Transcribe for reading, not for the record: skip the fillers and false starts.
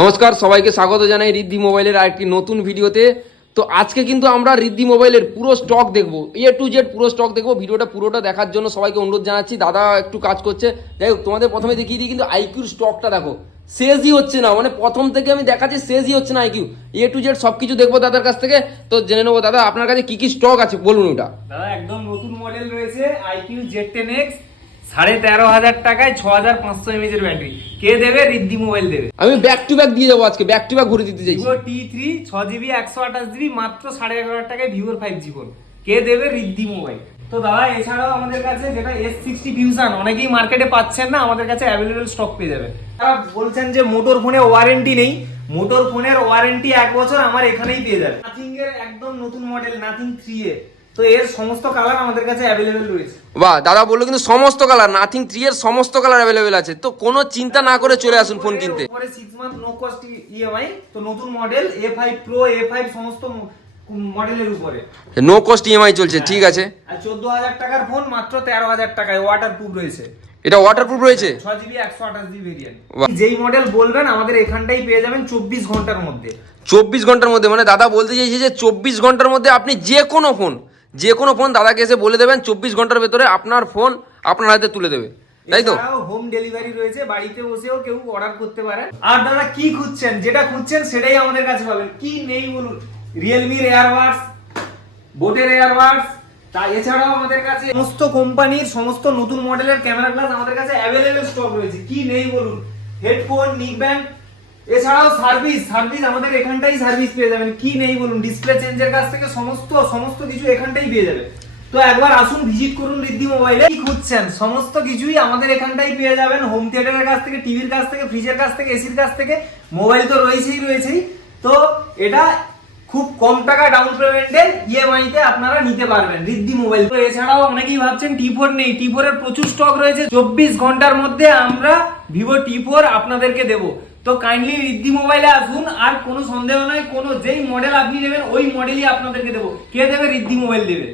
নমস্কার, সবাইকে স্বাগত জানাই রিদ্ধি মোবাইলের আরেকটি নতুন ভিডিওতে। তো আজকে কিন্তু আমরা রিদ্ধি মোবাইলের পুরো স্টক দেখবো, A to Z পুরো স্টক দেখবো। ভিডিওটা পুরোটা দেখার জন্য সবাইকে অনুরোধ জানাচ্ছি। দাদা একটু কাজ করছে, যাই হোক তোমাদের প্রথমে দেখিয়ে দিই। কিন্তু আইকিউর স্টকটা দেখো, শেষই হচ্ছে না, মানে প্রথম থেকে আমি দেখাচ্ছি শেষই হচ্ছে না। আইকিউ A to Z সব কিছু দেখবো দাদার কাছ থেকে। তো জেনে নেবো দাদা আপনার কাছে কি কি স্টক আছে, বলুন ওটা। দাদা একদম নতুন মডেল রয়েছে আইকিউ Z10X, 13,500 টাকায় 6500 mAh এর ব্যাটারি। কে দেবে? রিদ্ধি মোবাইল দেবে। আমি ব্যাক টু ব্যাক দিয়ে যাবো, আজকে ব্যাক টু ব্যাক ঘুরে দিতে চাইছি। ভিভো T3 6GB 128GB মাত্র 11,500 টাকায় ভিভোর 5G ফোন। কে দেবে? রিদ্ধি মোবাইল। তো দাদা এছাড়াও আমাদের কাছে যেটা S60 ফিউশন অনেকেই মার্কেটে পাচ্ছেন না, আমাদের কাছে অ্যাভেলেবেল স্টক পেয়ে যাবেন। তারা বলছেন যে মোটর ফোনে ওয়ারেন্টি নেই, মোটর ফোনের ওয়ারেন্টি 1 বছর আমার এখানেই পেয়ে যাবে। নাথিং এর একদম নতুন মডেল নাথিং 3A, তো এর সমস্ত কালার আমাদের কাছে অ্যাভেলেবেল রয়েছে। বাহ, দাদা বললো কিন্তু সমস্ত কালার, নাথিং 3 এর সমস্ত কালার অ্যাভেলেবেল আছে। তো কোনো চিন্তা না করে চলে আসুন ফোন কিনতে। পরে 6 মান্থ নো কস্ট ইএমআই। তো নতুন মডেল A5 Pro A5 সমস্ত মডেলের উপরে নো কস্ট ইএমআই চলছে, ঠিক আছে। আর 14,000 টাকার ফোন মাত্র 13,000 টাকায় ওয়াটারপ্রুফ রয়েছে। এটা ওয়াটারপ্রুফ রয়েছে, 6GB 128GB ভেরিয়েন্ট। যেই মডেল বলবেন আমাদের এখানটাই পেয়ে যাবেন 24 ঘন্টার মধ্যে। 24 ঘন্টার মধ্যে, মানে দাদা বলতে চাইছে যে 24 ঘন্টার মধ্যে আপনি যে কোনো ফোন দাদাকে এসে বলে দেবেন, 24 ঘন্টার ভেতরে আপনার ফোন আপনার হাতে তুলে দেবে, তাই তো? এছাড়াও হোম ডেলিভারি রয়েছে, বাড়িতে বসেও কেউ অর্ডার করতে পারেন। আর দাদা কি খুঁজছেন, যেটা খুঁজছেন সেটাই আমাদের কাছে পাবেন। কি নেই বলুন? রিয়েলমির এয়ারবাডস, বোটের এয়ারবাডস, তা এছাড়াও আমাদের কাছে সমস্ত কোম্পানির সমস্ত নতুন মডেলের ক্যামেরা গ্লাস আমাদের কাছে অ্যাভেলেবেল স্টক রয়েছে। কি নেই বলুন? হেডফোন, নিক ব্যান্ড, এছাড়াও সার্ভিস আমাদের এখানটাই সার্ভিস পেয়ে যাবেন। কি নেই বলুন? ডিসপ্লে চেঞ্জের কাছ থেকে সমস্ত কিছু এখানটাই পেয়ে যাবেন। তো একবার আসুন, ভিজিট করুন রিদ্ধি মোবাইলে। কি খুঁজছেন সমস্ত কিছুই আমাদের এখানটাই পেয়ে যাবেন। হোম থিয়েটারের কাছ থেকে, টিভির কাছ থেকে, ফ্রিজের কাছ থেকে, এসির কাছ থেকে, মোবাইল তো রয়েছেই। তো এটা খুব কম টাকা ডাউন পেমেন্টে ইএমআই তে আপনারা নিতে পারবেন রিদ্ধি মোবাইল। তো এছাড়াও অনেকেই ভাবছেন T4 নেই, T4 এর প্রচুর স্টক রয়েছে। 24 ঘন্টার মধ্যে আমরা ভিভো T4 আপনাদেরকে দেব। তো কাইন্ডলি রিদ্ধি মোবাইলে আসুন, আর কোনো সন্দেহ নয়, যেই মডেল আপনি নেবেন ওই মডেলই আপনাদেরকে দেবো। কে দেবে? রিদ্ধি মোবাইল দেবে।